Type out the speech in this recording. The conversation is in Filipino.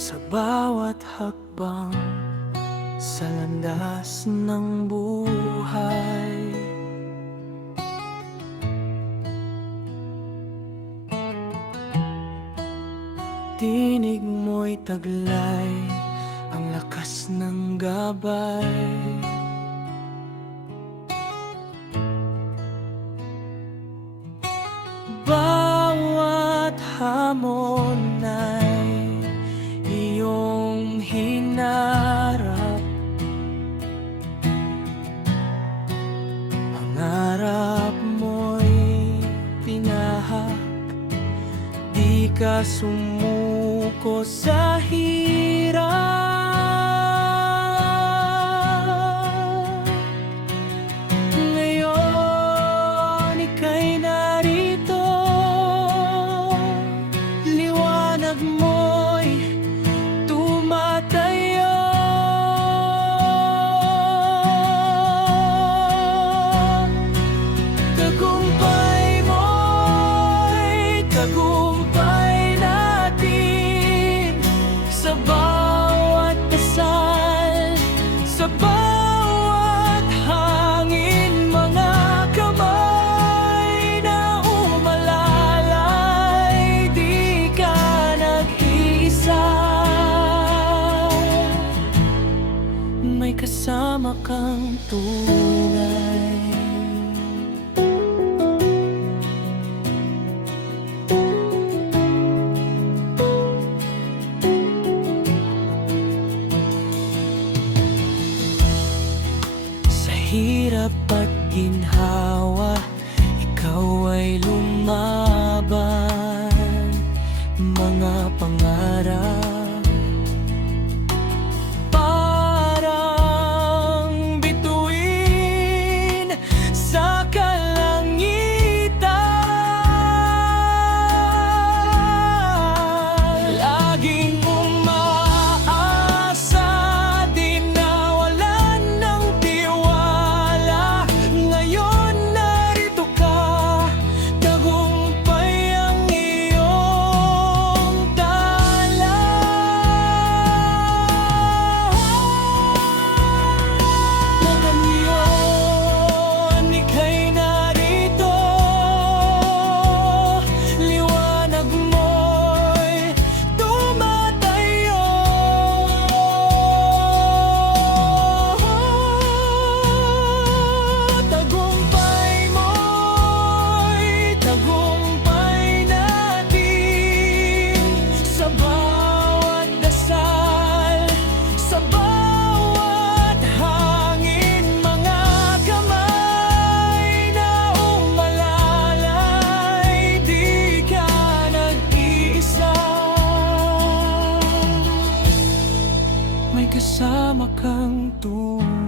Sa bawat hakbang sa landas ng buhay, tinig mo'y taglay, ang lakas ng gabay. Bawat hamon ay iyong hinarap, pangarap mo'y pinahak, di ka sumuko sa hirap. Ngayon ika'y narito, liwanag mo'y tumatayo. Tagumpay mo'y tagumpay natin, sa bawat dasal, sa bawat hangin, mga kamay na umalalay, di ka nag-iisa. May kasama kang tunay. Sa hirap at ginhawa, ikaw ay lumaban. Mga pangarap parang bituin sa kalangitan. Laging umaasa, di nawalan ng tiwala. Ngayon narito ka, tagumpay ang iyong dala. Ngayon ika'y narito, liwanag mo'y tumatayo. Tagumpay mo'y tagumpay natin, sa bawat dasal, sa bawat hangin, mga kamay na umalalay, di ka nag-iisa. May kasama kang tunay.